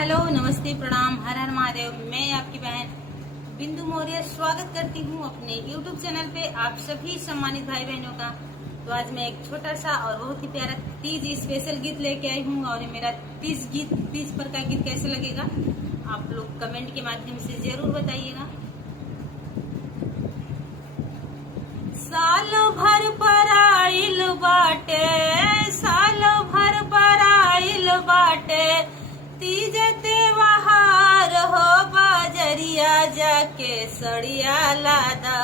Hello, नमस्ते, प्रणाम, हर हर महादेव। मैं आपकी बहन बिंदु मौर्य स्वागत करती हूँ अपने YouTube चैनल पे आप सभी सम्मानित भाई बहनों का। तो आज मैं एक छोटा सा और बहुत ही प्यारा तीज स्पेशल गीत लेके आई हूँ और मेरा तीज पर का गीत कैसे लगेगा आप लोग कमेंट के माध्यम से जरूर बताइएगा। साल भर पर आइल बाटे, साल भर पर आइल बाटे, तीज त्योहार हो, बजरिया जाके सड़िया लादा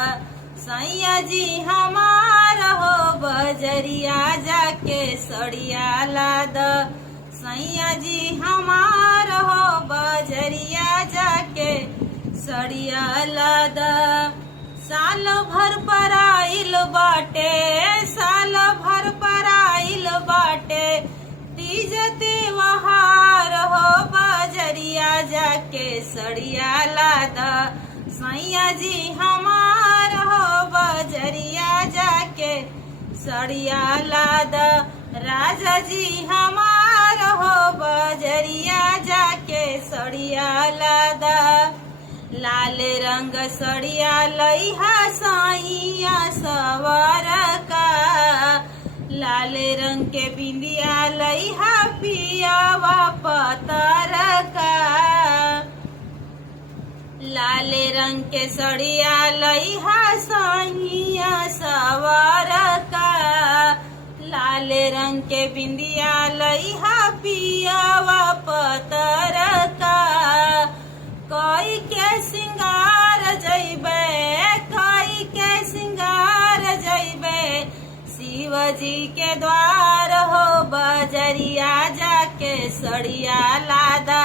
सैया जी हमार हो, बजरिया जाके सड़िया लादा सैया जी हमार हो, बजरिया जाके सड़िया लादा। साल भर पर आइल बाटे, साल भर पर आइल बाटे, तीज त्योहार हो, बजरिया जाके सड़िया लादा सैया जी हमार हो, बजरिया जाके सड़िया लादा राजा जी हमार हो, बजरिया जाके सड़िया लादा। लाल रंग सड़िया लइहा साइया सवार का, लाल रंग के बिंदिया लइहा पियावा पतर का, लाल रंग के सड़िया लइहा साइया सवार का, लाल रंग के बिंदिया लइहा पियावा पतर का। कोई के सिंगार जइबे, कोई के सिंगार जइबे, शिव जी के द्वार हो, बजरिया जाके सड़िया लादा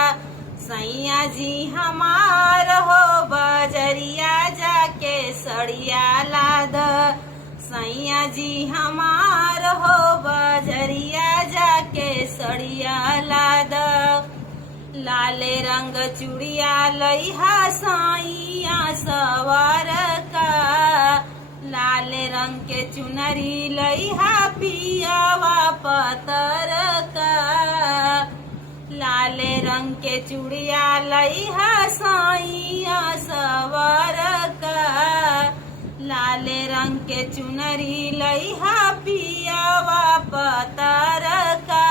सैया जी हमार हो, बजरिया जाके सड़िया लादा सैया जी हमार हो, बजरिया जाके सड़िया लादा। लाले रंग चूड़िया लइहा साइया सवार का, लाले रंग के चुनरी लइहा पियावा पतर का, लाले रंग के चूड़िया लइहा साइया सवार का, लाले रंग के चुनरी लइहा पियावा पतर का।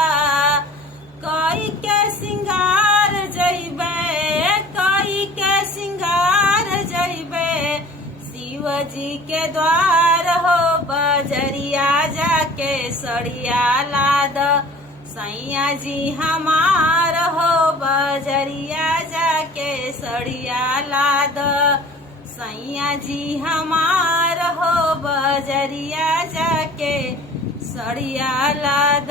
कोई के सिंगार जइबे, कोई के सिंगार जइबे, शिव जी के द्वार हो, बजरिया जाके सड़िया लाद सैया जी हमार हो, बजरिया जाके सड़िया लाद सैया जी हमार हो, बजरिया जाके सड़िया लाद।